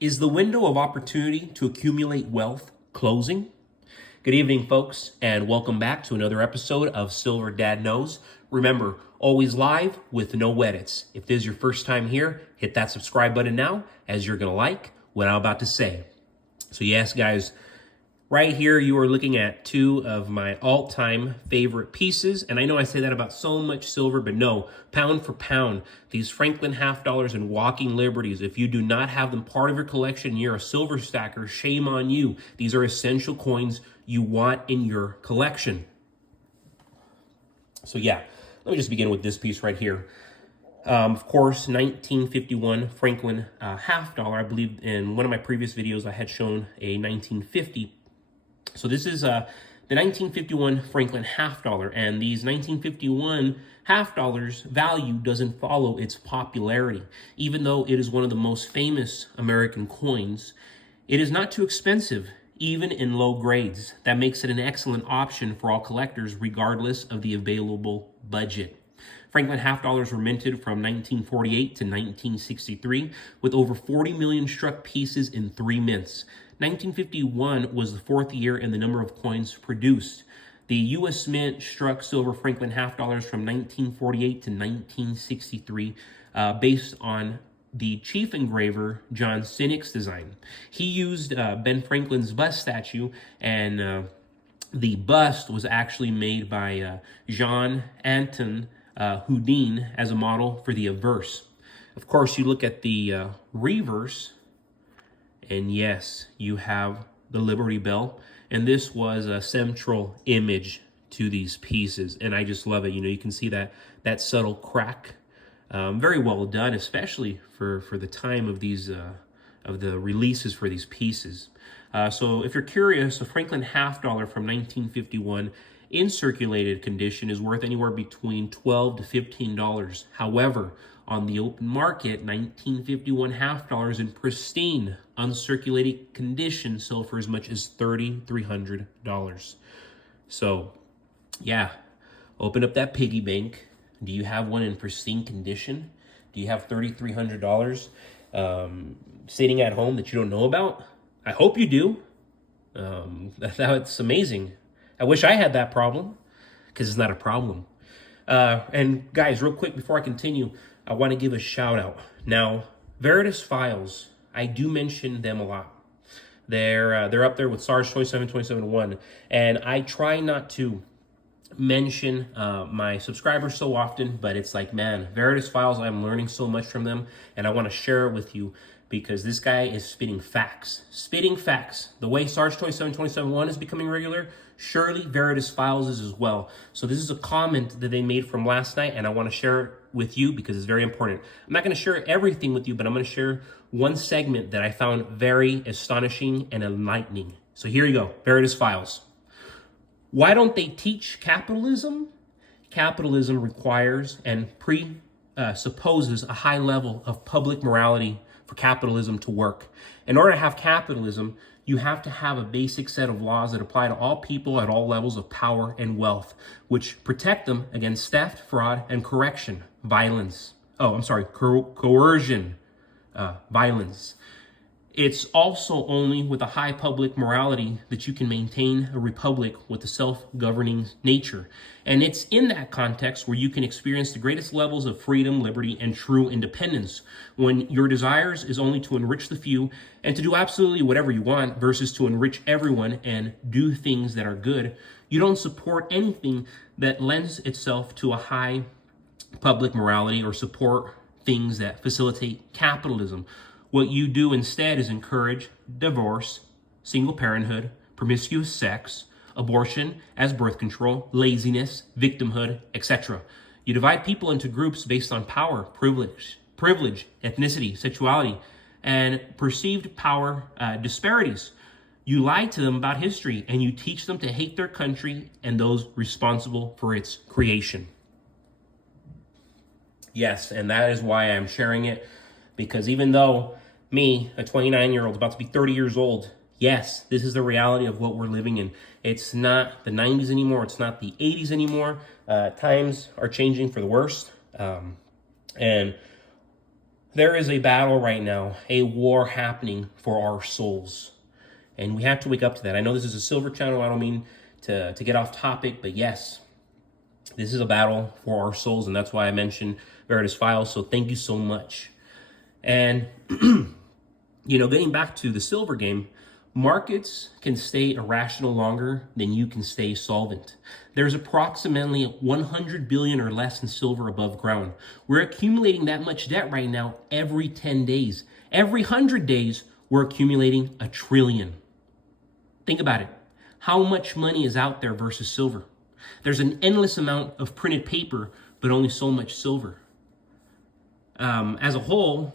Is the window of opportunity to accumulate wealth closing? Good evening, folks, and welcome back to another episode of Silver Dad Knows. Remember, always live with no edits. If this is your first time here, hit that subscribe button now, as you're going to like what I'm about to say. So yes, guys, right here you are looking at two of my all-time favorite pieces. And I know I say that about so much silver, but no, pound for pound, these Franklin half dollars and walking liberties, if you do not have them part of your collection, you're a silver stacker, shame on you. These are essential coins you want in your collection. So yeah, let me just begin with this piece right here. Of course, 1951 Franklin half dollar. I believe in one of my previous videos I had shown a 1950. So this is the 1951 Franklin half dollar, and these 1951 half dollars value doesn't follow its popularity. Even though it is one of the most famous American coins, it is not too expensive, even in low grades. That makes it an excellent option for all collectors, regardless of the available budget. Franklin half dollars were minted from 1948 to 1963, with over 40 million struck pieces in 3 mints. 1951 was the 4th year in the number of coins produced. The U.S. Mint struck silver Franklin half dollars from 1948 to 1963, based on the chief engraver John Sinek's design. He used Ben Franklin's bust statue, and the bust was actually made by Jean Anton Houdin as a model for the obverse. Of course, you look at the reverse, and yes, you have the Liberty Bell, and this was a central image to these pieces, and I just love it. You know, you can see that subtle crack. Very well done, especially for the time of these of the releases for these pieces. So if you're curious, a Franklin half dollar from 1951 in circulated condition is worth anywhere between $12 to $15. However, on the open market, 1951 half dollars in pristine, uncirculated condition sell for as much as $3,300. So, yeah, open up that piggy bank. Do you have one in pristine condition? Do you have $3,300 sitting at home that you don't know about? I hope you do. That's amazing. I wish I had that problem, because it's not a problem. And guys, real quick before I continue, I want to give a shout out. Now, Veritas Files, I do mention them a lot. They're up there with SARS 27271, and I try not to mention my subscribers so often, but it's like, man, Veritas Files, I'm learning so much from them, and I want to share it with you because this guy is spitting facts. Spitting facts. The way SARS 27271 is becoming regular, surely Veritas Files is as well. So this is a comment that they made from last night, and I want to share it with you because it's very important. I'm not going to share everything with you, but I'm going to share one segment that I found very astonishing and enlightening. So here you go, Veritas Files. Why don't they teach capitalism? Capitalism requires and presupposes a high level of public morality for capitalism to work. In order to have capitalism, you have to have a basic set of laws that apply to all people at all levels of power and wealth, which protect them against theft, fraud, and coercion, violence. It's also only with a high public morality that you can maintain a republic with a self-governing nature. And it's in that context where you can experience the greatest levels of freedom, liberty, and true independence, when your desires is only to enrich the few and to do absolutely whatever you want versus to enrich everyone and do things that are good. You don't support anything that lends itself to a high public morality or support things that facilitate capitalism. What you do instead is encourage divorce, single parenthood, promiscuous sex, abortion as birth control, laziness, victimhood, etc. You divide people into groups based on power, privilege, ethnicity, sexuality, and perceived power disparities. You lie to them about history, and you teach them to hate their country and those responsible for its creation. Yes, and that is why I'm sharing it. Because even though me, a 29-year-old, about to be 30 years old, yes, this is the reality of what we're living in. It's not the 90s anymore. It's not the 80s anymore. Times are changing for the worst. And There is a battle right now, a war happening for our souls. And we have to wake up to that. I know this is a silver channel. I don't mean to get off topic, but yes, this is a battle for our souls. And that's why I mentioned Veritas Files. So thank you so much. And, getting back to the silver game, markets can stay irrational longer than you can stay solvent. There's approximately 100 billion or less in silver above ground. We're accumulating that much debt right now every 10 days. Every 100 days, we're accumulating $1 trillion. Think about it. How much money is out there versus silver? There's an endless amount of printed paper, but only so much silver. As a whole,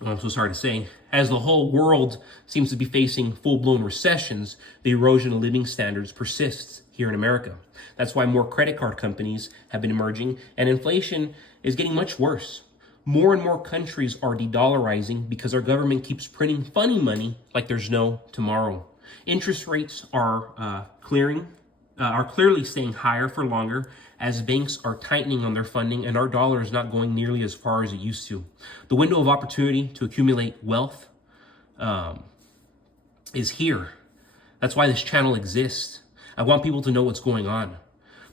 I'm so sorry to say, as the whole world seems to be facing full-blown recessions, the erosion of living standards persists here in America. That's why more credit card companies have been emerging, and inflation is getting much worse. More and more countries are de-dollarizing because our government keeps printing funny money like there's no tomorrow. Interest rates are clearly staying higher for longer as banks are tightening on their funding, and our dollar is not going nearly as far as it used to. The window of opportunity to accumulate wealth is here. That's why this channel exists. I want people to know what's going on.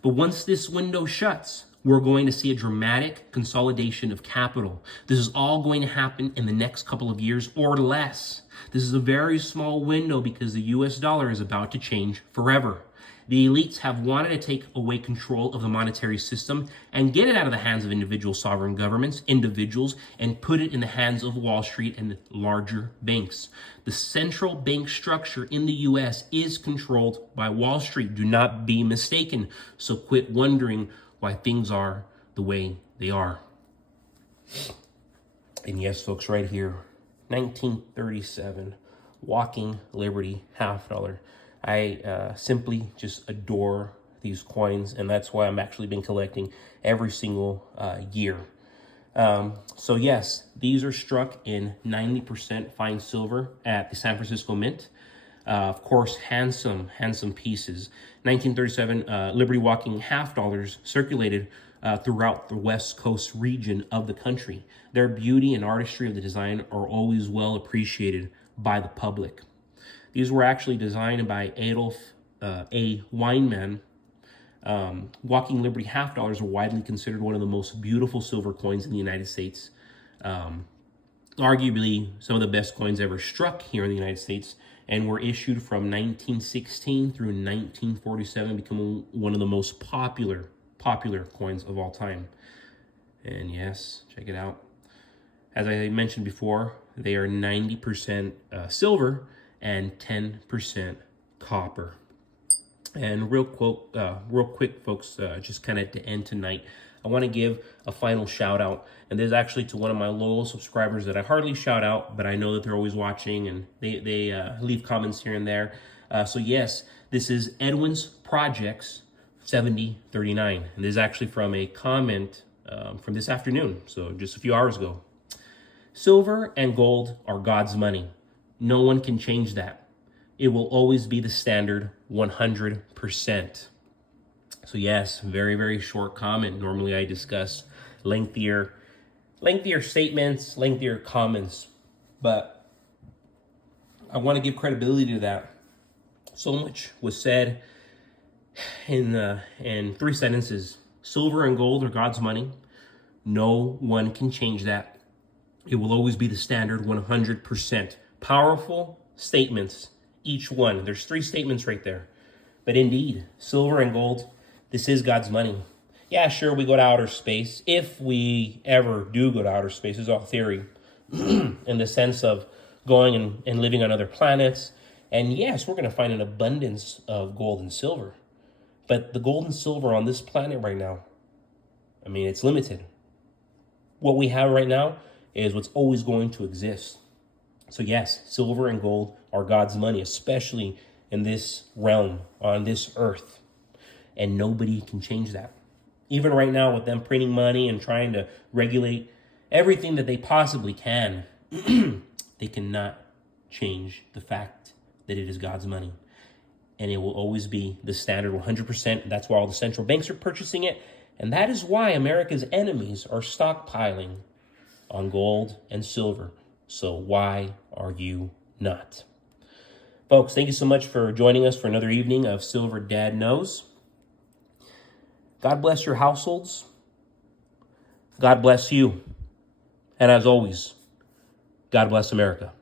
But once this window shuts, we're going to see a dramatic consolidation of capital. This is all going to happen in the next couple of years or less. This is a very small window because the US dollar is about to change forever. The elites have wanted to take away control of the monetary system and get it out of the hands of individual sovereign governments, individuals, and put it in the hands of Wall Street and the larger banks. The central bank structure in the US is controlled by Wall Street. Do not be mistaken. So quit wondering why things are the way they are. And yes, folks, right here, 1937, Walking Liberty $50. I simply just adore these coins, and that's why I'm actually been collecting every single year. So yes, these are struck in 90% fine silver at the San Francisco Mint. Of course, handsome pieces. 1937 Liberty Walking $50 circulated throughout the West Coast region of the country. Their beauty and artistry of the design are always well appreciated by the public. These were actually designed by Adolf A. Weinman. Walking Liberty $50 are widely considered one of the most beautiful silver coins in the United States. Arguably some of the best coins ever struck here in the United States, and were issued from 1916 through 1947, becoming one of the most popular coins of all time. And yes, check it out. As I mentioned before, they are 90% silver and 10% copper. And real quick, folks, just kind of to end tonight, I want to give a final shout out, and this is actually to one of my loyal subscribers that I hardly shout out, but I know that they're always watching, and they leave comments here and there. So yes, this is Edwin's Projects 7039, and this is actually from a comment from this afternoon, so just a few hours ago. Silver and gold are God's money. No one can change that. It will always be the standard 100%. So yes, very, very short comment. Normally I discuss lengthier statements, lengthier comments, but I want to give credibility to that. So much was said in 3 sentences. Silver and gold are God's money. No one can change that. It will always be the standard 100%. Powerful statements, each one. There's 3 statements right there. But indeed, silver and gold, this is God's money. Yeah, sure, we go to outer space. If we ever do go to outer space, it's all theory in the sense of going and living on other planets. And yes, we're going to find an abundance of gold and silver. But the gold and silver on this planet right now, I mean, it's limited. What we have right now is what's always going to exist. So yes, silver and gold are God's money, especially in this realm, on this earth. And nobody can change that. Even right now with them printing money and trying to regulate everything that they possibly can, they cannot change the fact that it is God's money. And it will always be the standard 100%. That's why all the central banks are purchasing it. And that is why America's enemies are stockpiling on gold and silver. So why are you not? Folks, thank you so much for joining us for another evening of Silver Dad Knows. God bless your households. God bless you. And as always, God bless America.